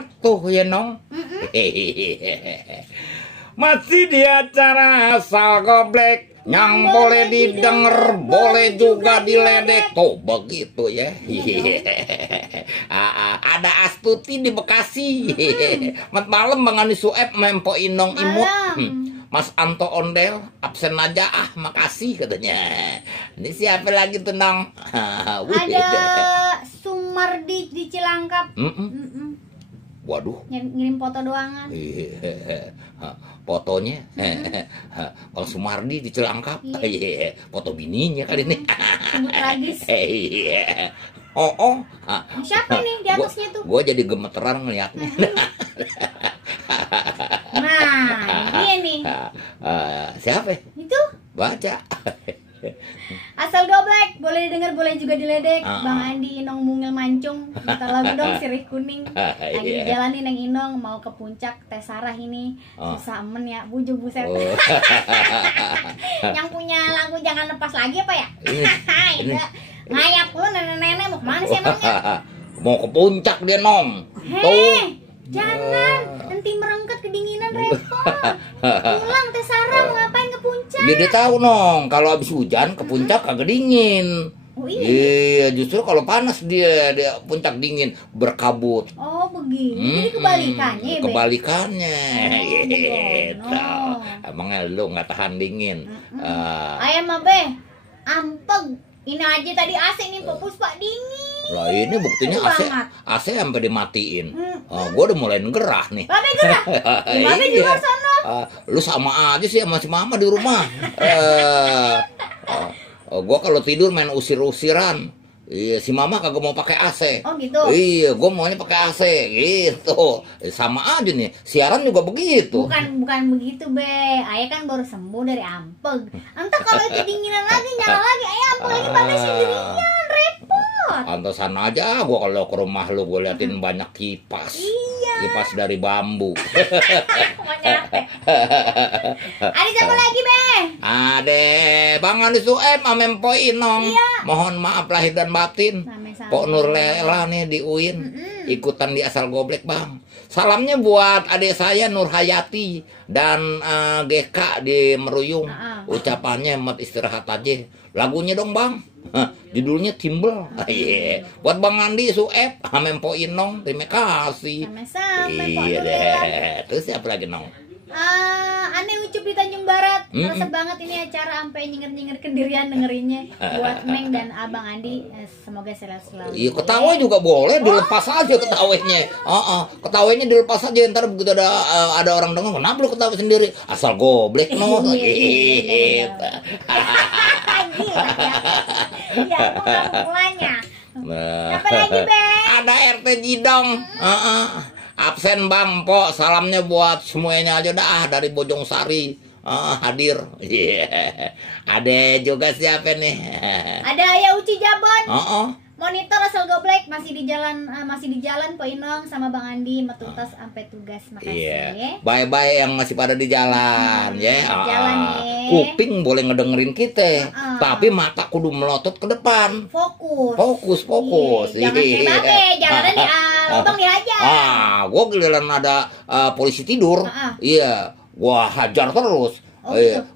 banget tuh ya Nong. Masih di acara Asal Goblek, yang boleh didengar, boleh juga diledek. Tuh begitu ya. Ada Astuti di Bekasi. Malam Bang Andi Sueb, Mempo Inong Imut. Mas Anto Ondel absen aja, makasih katanya. Ini siapa lagi tuh Nong? Ada Sumardi di Cilangkap. Waduh, Ngirim foto doangan. Fotonya Bang Sumardi di Cilangkap. Foto bininya kali ini. Sungguh tragis. Siapa nih di atasnya tuh? Gue jadi gemeteran ngeliatnya. Nah, ini nih. Siapa? Itu Baca. Asal Goblek, boleh didengar, boleh juga diledek. Bang Andi Inong Mungil Mancung, minta lagu dong Sirih Kuning. Lagi jalanin yang Inong mau ke puncak Teh Sarah ini. Susah amen ya, bujuk buset. Yang punya lagu Jangan Lepas Lagi apa ya? Ngayap lu nenek-nenek mau kemana sih emangnya? Mau ke puncak dia Nong. Tuh. Jangan, nanti merengket kedinginan repot. Pulang Teh Sarah mau ngapain ke puncak? Ya dia tahu Nong, kalau habis hujan ke puncak kagak dingin. Oh iya. Iya, justru kalau panas dia puncak dingin berkabut. Oh begitu. Jadi kebalikannya ya, Be? Kebalikannya. Gitu. Emangnya lu nggak tahan dingin? Ayam mah Be, ampeg. Ini aja tadi AC nih Pak Puspa dingin. Lah ini buktinya AC sampai dimatiin. Gue udah mulai gerah nih. Babe gerah? Babe di luar sana. Lu sama aja sih sama si Mama di rumah. Gue kalau tidur main usir-usiran. Iya, si Mama kagak mau pakai AC. Oh gitu. Iya, gue maunya pakai AC gitu. Sama aja nih. Siaran juga begitu. Bukan begitu Be. Ayah kan baru sembuh dari ampeg. Entah kalau kedinginan lagi nyala lagi, ayah ampeg lagi Babe sendirian repot. Pantesan aja gue kalau ke rumah lu gue liatin banyak kipas. Iya. Kipas dari bambu. Ada siapa lagi Be? Ada Bang Andi Sueb sama Mempo Inong. Iya. Mohon maaf lahir dan batin. Sama-sama. Pok Nur Lela nih di UIN. Ikutan di Asal Goblek Bang. Salamnya buat adik saya Nur Hayati dan GK di Meruyung. Ucapannya mat istirahat aja. Lagunya dong Bang. Judulnya Timbel. Buat Bang Andi Sueb sama Mempo Inong, terima kasih. Sama-sama. Iya deh. Terus siapa lagi Nong? Aneh Ucup di Tanjung Barat. Merasa banget ini acara sampai nyinger-nyinger kendirian dengerinnya. Buat Neng dan Abang Andi, semoga sehat selalu. Iya, ketawa juga boleh, dilepas aja ketawanya. Ketawanya dilepas aja, ntar begitu ada orang dengar, kenapa lu ketawa sendiri? Asal Goblek no. Gila ya, mulanya. Apa lagi Be? Ada RT Jidong. Absen Bang Po, salamnya buat semuanya aja dah dari Bojong Sari. Hadir. Ada juga siapa nih? Ada Ayah Uci Jabon. Monitor Asal Goblek masih di jalan Po Inong sama Bang Andi metuntas sampai tugas. Makasih. Bye-bye yang masih pada di jalan ya. Jalan Kuping boleh ngedengerin kita, tapi mata kudu melotot ke depan. Fokus. Jangan kayak Babe, jalannya di lubang dia aja. Gua giliran ada polisi tidur. Iya, gua hajar terus.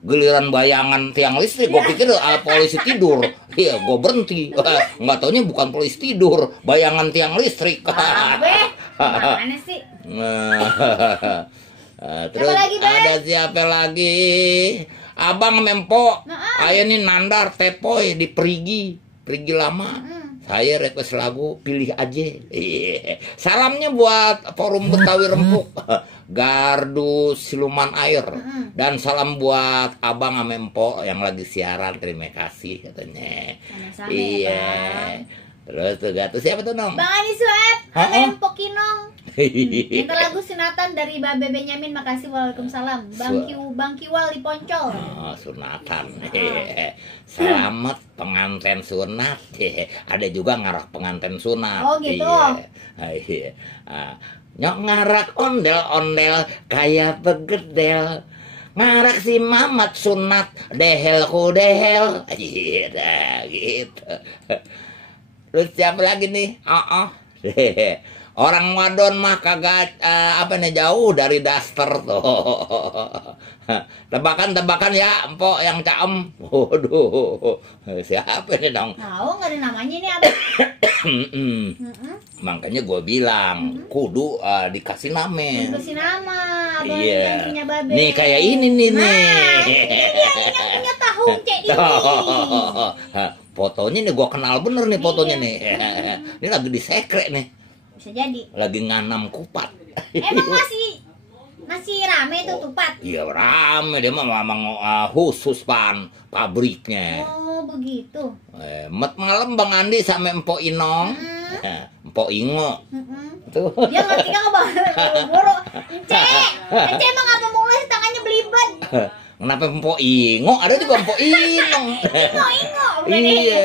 Giliran bayangan tiang listrik, gue pikir polisi tidur. Iya, gue berhenti. Nggak taunya bukan polisi tidur, bayangan tiang listrik. Mana sih? Terus ada siapa lagi? Abang Mempo, ayah nih nandar tepoy di Perigi lama. Saya request lagu Pilih Aja. Salamnya buat Forum Betawi Rempuk, Gardu Siluman Air, dan salam buat Abang Mempo yang lagi siaran. Terima kasih katanya. Sama-sama, iya. Terus tuh siapa tuh Nong? Bang Andi Sueb, Mempo Kinong. Minta lagu sunatan dari Babe Benyamin. Makasih, waalaikumsalam. Bang Kiwal di Poncol. Sunatan. Selamat pengantin sunat. Ada juga ngarak pengantin sunat. Oh gitu. Nyok ngarak ondel-ondel kayak begedel. Ngarak si Mamat sunat dehel ku dehel. Gitu. Terus siapa lagi nih? Orang wadon mah kagak apa nih jauh dari daster tuh. Tebakan ya, empok yang caem. Waduh, siapa nih dong? Tahu nggak ada namanya nih abang? Makanya gue bilang kudu dikasih nama. Dikasih nama, abang Iya. yang punya babe. Nih kayak ini nih Nah, nih. ini dia yang punya tahu cek ini. Fotonya nih gue kenal bener nih fotonya nih. Ini lagi disekrek nih. Bisa jadi. Lagi nganam kupat. Emang masih rame itu tupat? Iya rame dia mah memang khusus pan pabriknya. Oh begitu. Met malam Bang Andi sama Empok Inong, Empok Ingo. Tuh. Dia ngerti kan bang? Buru. Ence emang apa mulai tangannya belibet? Kenapa Empok Ingo? Ada juga Empok Inong. Ingo. Iya.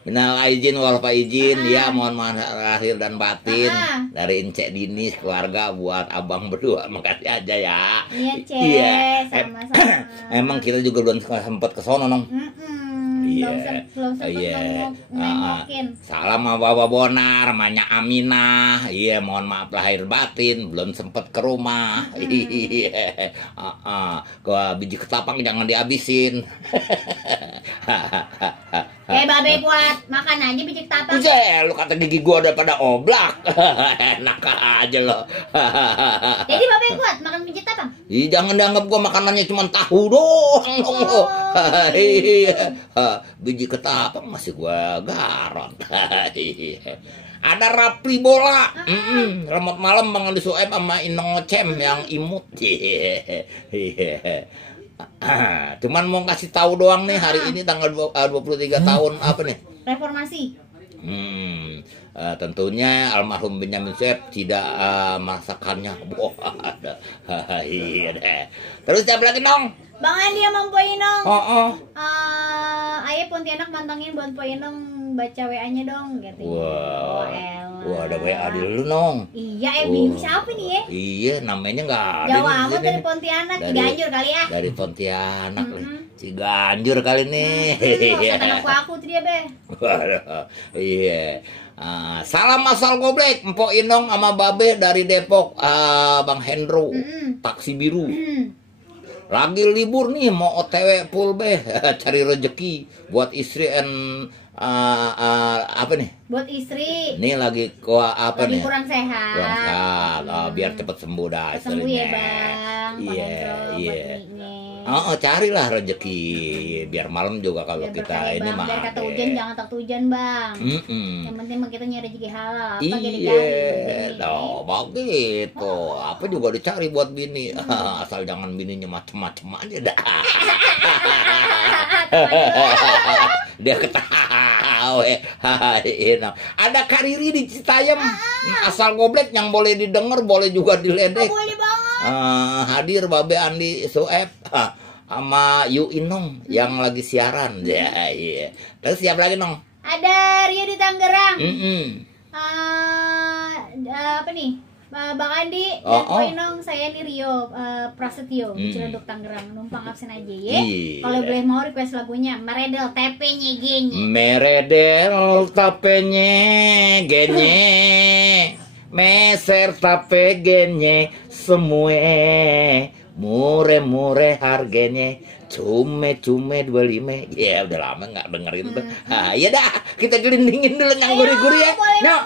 Minal izin wal faizin, ya mohon maaf lahir dan batin dari Encek Dini keluarga buat abang berdua, makasih aja ya. Iya Cek, sama-sama. Emang kita juga belum sempat ke sono nong. Belum sempet nengokin. Salam sama Bapak Bonar, mamanya Aminah. Iya, mohon maaf lahir batin, belum sempet ke rumah. Iya. Gua biji ketapang jangan dihabisin. Babe kuat, makan aja biji ketapang. Buset, lu kata gigi gua udah pada oblak. Enak aja lo. Jadi babe kuat makan biji ketapang? Ih, jangan dianggap gua makanannya cuma tahu doang dong lo. Iya. Biji ketapang masih gua garot. Ada Rapli bola. Remote malam Bang Andi Soeb sama Inong Ocem yang imut. Cuman mau kasih tahu doang nih hari ini tanggal 23 tahun apa nih? Reformasi. Tentunya almarhum Benyamin Sueb tidak masakannya. Iya deh. Terus siapa lagi dong? Bang Andi sama Mpok Inong. Ayah Pontianak mantangin buat Mpok Inong baca WA-nya dong gitu. Wah, ada WA dulu nong. Iya, bingung siapa nih ya? Iya, namanya nggak ada. Jawa amat dari Pontianak, Ciganjur kali ya? Dari Pontianak, Ciganjur kali nih. Setan aku tuh dia be. Iya. Salam asal goblek, Mpok Inong sama Babe dari Depok, Bang Hendro, taksi biru. Lagi libur nih mau OTW full be, cari rezeki buat istri apa nih? Buat istri. Ini lagi apa lagi nih? Kurang sehat. Kurang sehat. Biar cepet sembuh dah. Sembuh ya bang. Iya. Carilah rezeki biar malam juga kalau biar kita berkaya, ini bang. mah. Biar kata hujan jangan tak hujan bang. Yang penting mah kita nyari rezeki halal. Apa Iya. Begitu. Apa juga dicari buat bini. Asal jangan bininya macem-macem aja dah. Dia ketawa. Ada Kariri di Citayam. Asal goblek yang boleh didengar, boleh juga diledek. Boleh banget. Hadir Babe Andi Soeb sama Yu Inong yang lagi siaran. Ya, iya. Terus siapa lagi nong? Ada Rio di Tangerang. Apa nih? Bang Andi dan Mpok Inong, saya nih Rio Prasetyo di Ciledug Tangerang, numpang absen aja ya. Kalau boleh mau request lagunya Meredel Tepenya Genye. Meredel Tepenya Genye, meser tape genye semue, mure harganya cume 25. Ya udah lama nggak dengerin tuh. Iya dah, kita gelindingin dulu yang gurih-gurih ya. No.